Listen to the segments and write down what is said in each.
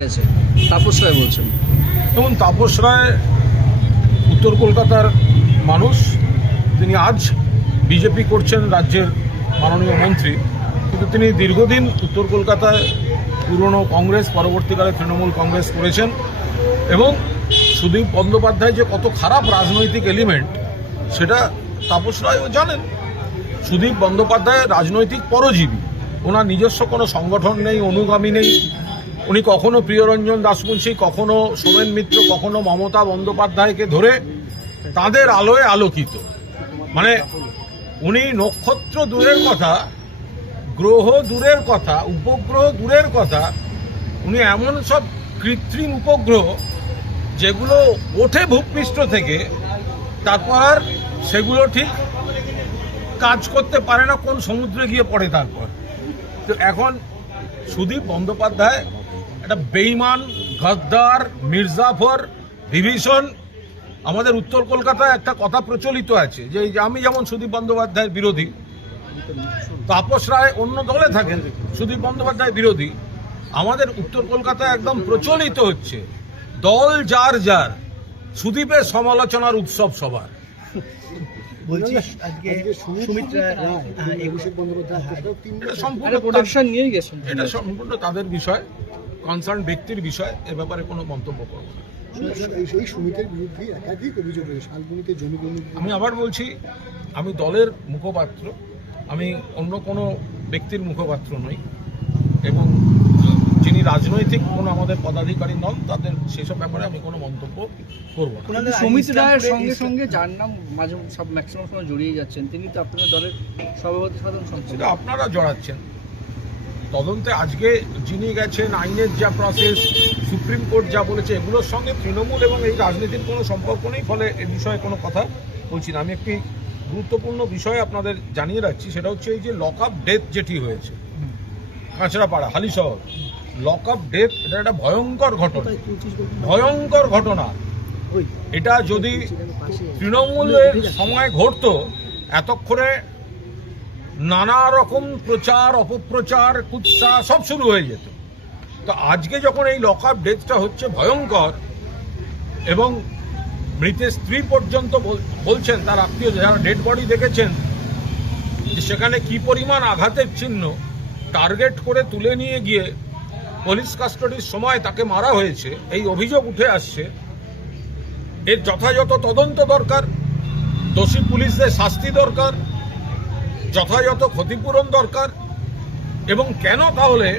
তাপস রায় বলছেন। এবং তাপস রায় উত্তর কলকাতার মানুষ, তিনি আজ বিজেপি করছেন, রাজ্যের মাননীয় মন্ত্রী, কিন্তু তিনি দীর্ঘদিন উত্তর কলকাতায় পুরনো কংগ্রেস, পরবর্তীকালে তৃণমূল কংগ্রেস করেছেন। এবং সুদীপ বন্দ্যোপাধ্যায় যে কত খারাপ রাজনৈতিক এলিমেন্ট সেটা তাপস রায়ও জানেন। সুদীপ বন্দ্যোপাধ্যায় রাজনৈতিক পরজীবী, ওনার নিজস্ব কোনো সংগঠন নেই, অনুগামী নেই। উনি কখনো প্রিয়রঞ্জন দাসমুন্সী, কখনো সোমেন মিত্র, কখনো মমতা বন্দ্যোপাধ্যায়কে ধরে তাদের আলোয় আলোকিত। মানে উনি নক্ষত্র দূরের কথা, গ্রহ দূরের কথা, উপগ্রহ দূরের কথা, উনি এমন সব কৃত্রিম উপগ্রহ যেগুলো ওঠে ভূপৃষ্ঠ থেকে, তারপর আর সেগুলো ঠিক কাজ করতে পারে না, কোন সমুদ্রে গিয়ে পড়ে। তারপর তো এখন সুদীপ বন্দ্যোপাধ্যায় একটা বেঈমান, গদ্দার, মির্জাফর, বিভীষণ। আমাদের উত্তর কলকাতায় একটা কথা প্রচলিত আছে যে আমি যেমন সুদীপ বন্দ্যোপাধ্যায়ের বিরোধী, তাপস রায় অন্য দলে থাকেন, সুদীপ বন্দ্যোপাধ্যায় বিরোধী। আমাদের উত্তর কলকাতায় একদম প্রচলিত হচ্ছে দল যার যার, সুদীপের সমালোচনার উৎসব সবার। বলছি আজকে সুমিত্রা অভিষেক বন্দ্যোপাধ্যায় এটা সম্পূর্ণ তাদের বিষয়, কনসার্ন ব্যক্তির বিষয়। এ ব্যাপারে কোনো মন্তব্য করব না। এই সুমিতের বিরুদ্ধে একাধিক অভিযোগ রয়েছে, শালবনীতে জমি দুর্নীতি। আমি আবার বলছি, আমি দলের মুখপাত্র, আমি অন্য কোনো ব্যক্তির মুখপাত্র নই। এবং যিনি রাজনৈতিক কোনো আমাদের পদাধিকারী নন, তাদের সেসব ব্যাপারে আমি কোনো মন্তব্য করব না। সুমিত রায়ের সঙ্গে সঙ্গে যার নাম মাঝে সব ম্যাক্সিমাম সময় জড়িয়ে যাচ্ছেন, তিনি তো আপনাদের দলের সভাপতি সাধারণ সম্পাদক। সেটা আপনারা জড়াচ্ছেন তদন্তে। আজকে যিনি গেছেন, আইনের যা প্রসেস, সুপ্রিম কোর্ট যা বলেছে, এগুলোর সঙ্গে তৃণমূল এবং এই রাজনীতির কোনো সম্পর্ক নেই। ফলে এ বিষয়ে কোনো কথা বলছি না। আমি একটি গুরুত্বপূর্ণ বিষয় আপনাদের জানিয়ে রাখছি, সেটা হচ্ছে এই যে লক আপ ডেথ যেটি হয়েছে Kanchrapara, Halisahar, lock up death, এটা একটা ভয়ঙ্কর ঘটনা, ভয়ঙ্কর ঘটনা। এটা যদি তৃণমূলের সময় ঘটতো, এতক্ষণে নানা রকম প্রচার, অপপ্রচার, কুৎসা সব শুরু হয়ে যেত। তো আজকে যখন এই লক আপ ডেথটা হচ্ছে ভয়ঙ্কর, এবং মৃতের স্ত্রী পর্যন্ত বলছেন, তার আত্মীয় যারা ডেড বডি দেখেছেন, যে সেখানে কি পরিমাণ আঘাতের চিহ্ন, টার্গেট করে তুলে নিয়ে গিয়ে পুলিশ কাস্টডির সময় তাকে মারা হয়েছে, এই অভিযোগ উঠে আসছে। এর যথাযথ তদন্ত দরকার, দোষী পুলিশদের শাস্তি দরকার, যথাযথ ক্ষতিপূরণ দরকার। এবং কেন তাহলে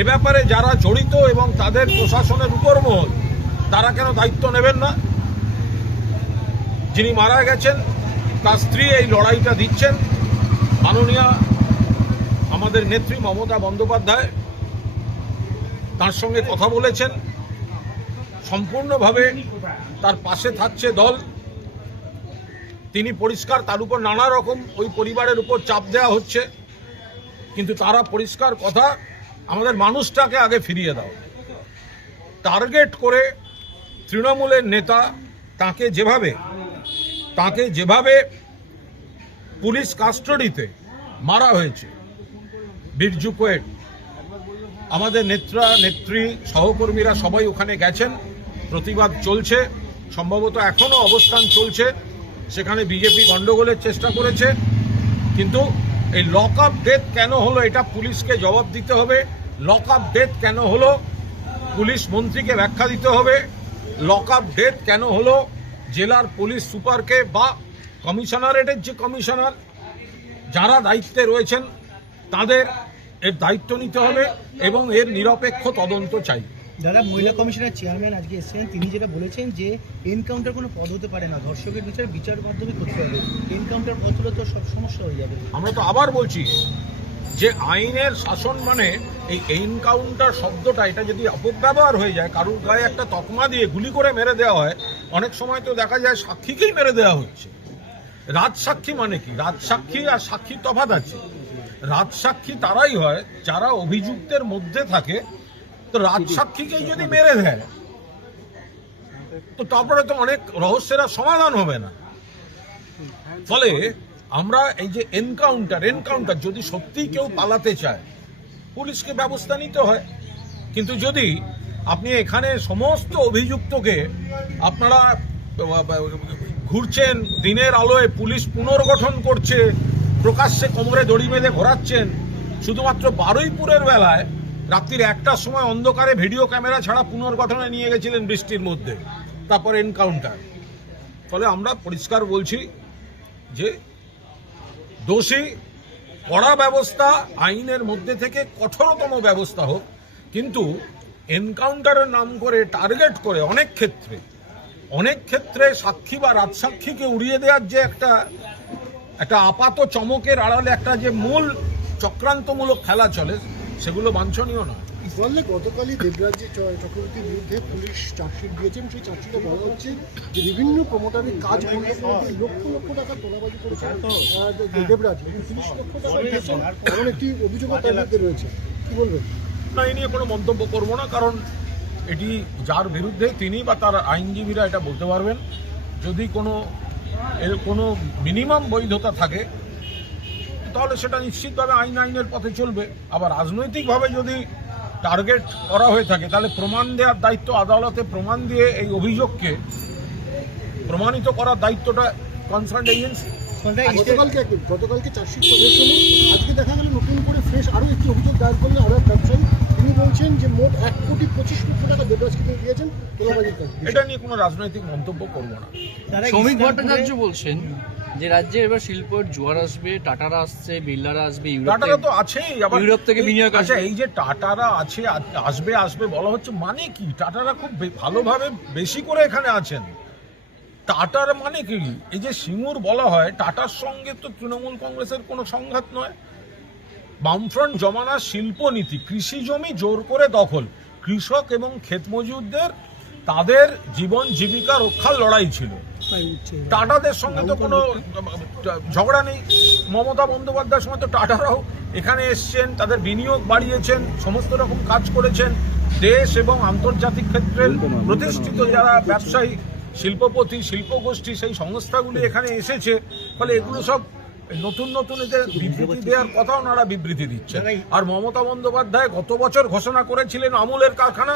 এ ব্যাপারে যারা জড়িত এবং তাদের প্রশাসনের উপর মহল, তারা কেন দায়িত্ব নেবেন না? যিনি মারা গেছেন তার স্ত্রী এই লড়াইটা দিচ্ছেন। মাননীয়া আমাদের নেত্রী মমতা বন্দ্যোপাধ্যায় তার সঙ্গে কথা বলেছেন, সম্পূর্ণভাবে তার পাশে থাকছে দল। তিনি পরিষ্কার, তার উপর নানা রকম ওই পরিবারের উপর চাপ দেওয়া হচ্ছে, কিন্তু তারা পরিষ্কার কথা, আমাদের মানুষটাকে আগে ফিরিয়ে দাও। টার্গেট করে তৃণমূলের নেতা তাকে যেভাবে পুলিশ কাস্টডিতে মারা হয়েছে, বিরজু কোয়েট, আমাদের নেত্রী, সহকর্মীরা সবাই ওখানে গেছেন, প্রতিবাদ চলছে, সম্ভবত এখনও অবস্থান চলছে। সেখানে বিজেপি গন্ডগোলের চেষ্টা করেছে, কিন্তু এই লক আপ ডেথ কেন হলো, এটা পুলিশকে জবাব দিতে হবে। লক আপ ডেথ কেন হলো, পুলিশ মন্ত্রীকে ব্যাখ্যা দিতে হবে। লক আপ ডেথ কেন হলো, জেলার পুলিশ সুপারকে বা কমিশনারেটের যে কমিশনার, যারা দায়িত্বে রয়েছেন, তাদের এর দায়িত্ব নিতে হবে এবং এর নিরপেক্ষ তদন্ত চাই। যারা মহিলা কমিশনের চেয়ারম্যান আজকে এসেছেন, তিনি যেটা বলেছেন যে এনকাউন্টার কোনো পদ হতে পারে না, ধর্ষকের বিচার মাধ্যমে করতে হবে। এনকাউন্টার পদ হলে তো সব সমস্যা হয়ে যাবে। আমরা তো আবার বলছি যে আইনের শাসন মানে এই এনকাউন্টার শব্দটা, এটা যদি অপব্যবহার হয়ে যায়, কারুর গায়ে একটা তকমা দিয়ে গুলি করে মেরে দেওয়া হয়, অনেক সময় তো দেখা যায় সাক্ষীকেই মেরে দেওয়া হচ্ছে। রাজসাক্ষী মানে কি? রাজসাক্ষী আর সাক্ষী তফাৎ আছে। রাজসাক্ষী তারাই হয় যারা অভিযুক্তের মধ্যে থাকে। তো রাজসাক্ষীকেই যদি মেরে দেয়, তো তারপরে তো অনেক রহস্যের সমাধান হবে না। ফলে আমরা এই যে এনকাউন্টার যদি সত্যিই কেউ পালাতে চায়, পুলিশকে ব্যবস্থা নিতে হয়। কিন্তু যদি আপনি এখানে সমস্ত অভিযুক্তকে আপনারা ঘুরছেন, দিনের আলোয় পুলিশ পুনর্গঠন করছে, প্রকাশ্যে কোমরে দড়ি বেঁধে ঘোরাচ্ছেন, শুধুমাত্র বারুইপুরের বেলায় রাত্রির 1টার সময় অন্ধকারে ভিডিও ক্যামেরা ছাড়া পুনর্গঠনে নিয়ে গেছিলেন বৃষ্টির মধ্যে, তারপর এনকাউন্টার। ফলে আমরা পরিষ্কার বলছি যে দোষী কড়া ব্যবস্থা, আইনের মধ্যে থেকে কঠোরতম ব্যবস্থা হোক, কিন্তু এনকাউন্টারের নাম করে টার্গেট করে অনেক ক্ষেত্রে সাক্ষী বা রাজসাক্ষীকে উড়িয়ে দেওয়ার যে একটা আপাত চমকের আড়ালে একটা যে মূল চক্রান্তমূলক খেলা চলে, সেগুলো বাঞ্ছনীয় নয়। বললে গতকালই দেবরাজ্যে চক্রবর্তীর বিরুদ্ধে পুলিশ চার্জশিট দিয়েছেন। সেই চার্জশিটে বলা হচ্ছে যে বিভিন্ন প্রমোটারের কাজ বন্ধ করে লক্ষ লক্ষ টাকা তোলাবাজি করেছেন দেবরাজ, 30 লক্ষ টাকা দিয়েছেন, এমন একটি অভিযোগ তার বিরুদ্ধে রয়েছে। কি বলবেন? না, এই নিয়ে কোনো মন্তব্য করব না, কারণ এটি যার বিরুদ্ধে তিনি বা তার আইনজীবীরা এটা বলতে পারবেন। যদি এর কোনো মিনিমাম বৈধতা থাকে তাহলে সেটা নিশ্চিতভাবে আইনের পথে চলবে। আবার রাজনৈতিকভাবে যদি টার্গেট করা হয়ে থাকে তাহলে প্রমাণ দেওয়ার দায়িত্ব আদালতে, প্রমাণ দিয়ে এই অভিযোগকে প্রমাণিত করার দায়িত্বটা কনসার্ন এজেন্সি। গতকালকে চার্জশিট শেষ হলো, আজকে দেখা গেল নতুন করে ফ্রেশ আরও একটি অভিযোগ দায়ের করলেন আরও এক ব্যবসায়ী। তিনি বলছেন যে মোট 1,25,00,000 টাকা দেবরাজকে তিনি দিয়েছেন তোলাবাজির কাজ। এটা নিয়ে কোনো রাজনৈতিক মন্তব্য করব না। শ্রমিক ভট্টাচার্য বলছেন যে রাজ্যে এবার শিল্পের জোয়ার আসবে, টাটারা আসছে, বিড়লারা আসবে, টাটারা তো আছেই, আবার ইউরোপ থেকে বিনিয়োগ আসবে। এই যে টাটারা আসবে বলা হচ্ছে, মানে কি? টাটারা খুব ভালোভাবে বেশি করে এখানে আছেন। টাটার মানে কি? এই যে সিঙ্গুর বলা হয়, টাটার সঙ্গে তো তৃণমূল কংগ্রেসের কোনো সংঘাত নয়। বামফ্রন্ট জমানার শিল্পনীতি, কৃষি জমি জোর করে দখল, কৃষক এবং ক্ষেতমজুরদের তাদের জীবন জীবিকা রক্ষার লড়াই ছিল। টাটাদের সঙ্গে তো কোনো ঝগড়া নেই। মমতা বন্দ্যোপাধ্যায়ের সময় তো টাটারাও এখানে এসছেন, তাদের বিনিয়োগ বাড়িয়েছেন, সমস্ত রকম কাজ করেছেন। দেশ এবং আন্তর্জাতিক ক্ষেত্রে প্রতিষ্ঠিত যারা ব্যবসায়ী, শিল্পপতি, শিল্পগোষ্ঠী, সেই সংস্থাগুলি এখানে এসেছে। ফলে এগুলো সব নতুন এদের বিবৃতি দেওয়ার কথা ওনারা বিবৃতি দিচ্ছেন। আর মমতা বন্দ্যোপাধ্যায় গত বছর ঘোষণা করেছিলেন আমুলের কারখানা,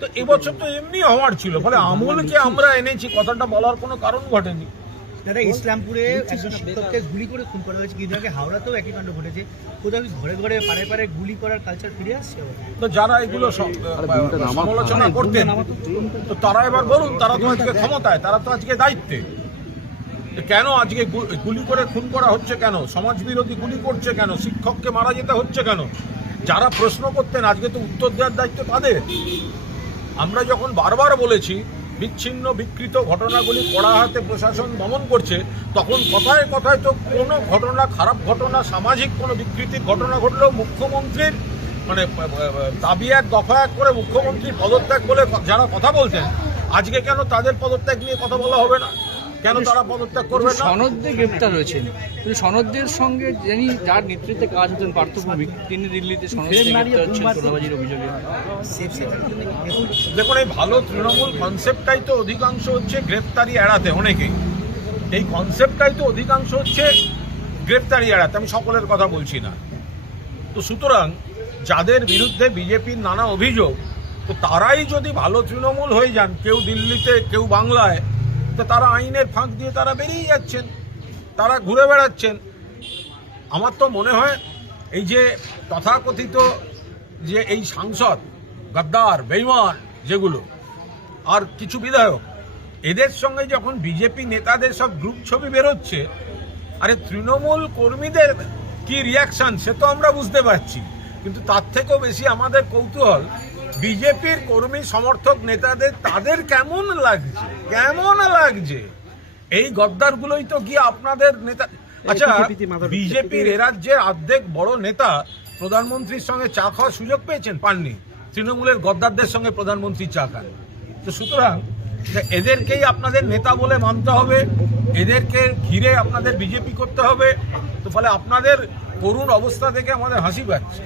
তো এবছর তো এমনি হওয়ার ছিল। ফলে আমুলকে আমরা এনেছি, কথাটা বলার কোনো কারণ ঘটেনি। দাদা, ইসলামপুরে একজন শিক্ষককে গুলি করে খুন করা হয়েছে, কিছুদিন আগে হাওড়াতেও একই কাণ্ড ঘটেছে। কোথাও ঘরে ঘরে পাড়ে গুলি করার কালচার ফিরে আসছে। তো যারা এগুলো সমালোচনা করতেন, তো তারা এবার বলুন, তারা তো আজকে ক্ষমতায়, তারা তো আজকে দায়িত্বে। কেন আজকে গুলি করে খুন করা হচ্ছে? কেন সমাজ বিরোধী গুলি করছে? কেন শিক্ষককে মারা যেতে হচ্ছে? কেন? যারা প্রশ্ন করতেন আজকে তো উত্তর দেওয়ার দায়িত্ব তাদের। আমরা যখন বারবার বলেছি বিচ্ছিন্ন বিকৃত ঘটনাগুলি কড়া হাতে প্রশাসন দমন করছে, তখন কথায় কথায় তো কোনো ঘটনা, খারাপ ঘটনা, সামাজিক কোনো বিকৃতির ঘটনা ঘটলেও মুখ্যমন্ত্রীর মানে দাবি এক দফা এক করে মুখ্যমন্ত্রীর পদত্যাগ বলে যারা কথা বলতেন, আজকে কেন তাদের পদত্যাগ নিয়ে কথা বলা হবে না? কেন তারা পদত্যাগ করবে না? সনদে গ্রেপ্তার হয়েছেন, সনদের সঙ্গে যিনি যার নেতৃত্বে কাজ হতেন পার্থ ভৌমিক, তিনি দিল্লিতে সনদে গ্রেপ্তার হচ্ছেন তোলাবাজির অভিযোগে। দেখুন, এই ভালো তৃণমূল কনসেপ্টটাই তো অধিকাংশ হচ্ছে গ্রেপ্তারি এড়াতে। অনেকেই এই কনসেপ্টটাই তো অধিকাংশ হচ্ছে গ্রেপ্তারি এড়াতে। আমি সকলের কথা বলছি না। তো সুতরাং যাদের বিরুদ্ধে বিজেপির নানা অভিযোগ, তো তারাই যদি ভালো তৃণমূল হয়ে যান, কেউ দিল্লিতে, কেউ বাংলায়, তো তারা আইনের ফাঁক দিয়ে তারা বেরিয়ে যাচ্ছেন, তারা ঘুরে বেড়াচ্ছেন। আমার তো মনে হয় এই যে তথাকথিত যে এই সাংসদ গদ্দার, বেঈমান যেগুলো, আর কিছু বিধায়ক, এদের সঙ্গে যখন বিজেপি নেতাদের সব গ্রুপ ছবি বেরোচ্ছে, আরে তৃণমূল কর্মীদের কি রিয়াকশন সে তো আমরা বুঝতে পারছি, কিন্তু তার থেকেও বেশি আমাদের কৌতূহল বিজেপির কর্মী সমর্থক নেতাদের, তাদের কেমন লাগছে। এই গদ্দারগুলোই তো গিয়ে আপনাদের নেতা। আচ্ছা, বিজেপির এ রাজ্যের অর্ধেক বড় নেতা প্রধানমন্ত্রীর সঙ্গে চা খাওয়ার সুযোগ পেয়েছেন? পাননি। তৃণমূলের গদ্দারদের সঙ্গে প্রধানমন্ত্রী চা খান। তো সুতরাং এদেরকেই আপনাদের নেতা বলে মানতে হবে, এদেরকে ঘিরে আপনাদের বিজেপি করতে হবে। তো ফলে আপনাদের করুণ অবস্থা থেকে আমাদের হাসি পাচ্ছে।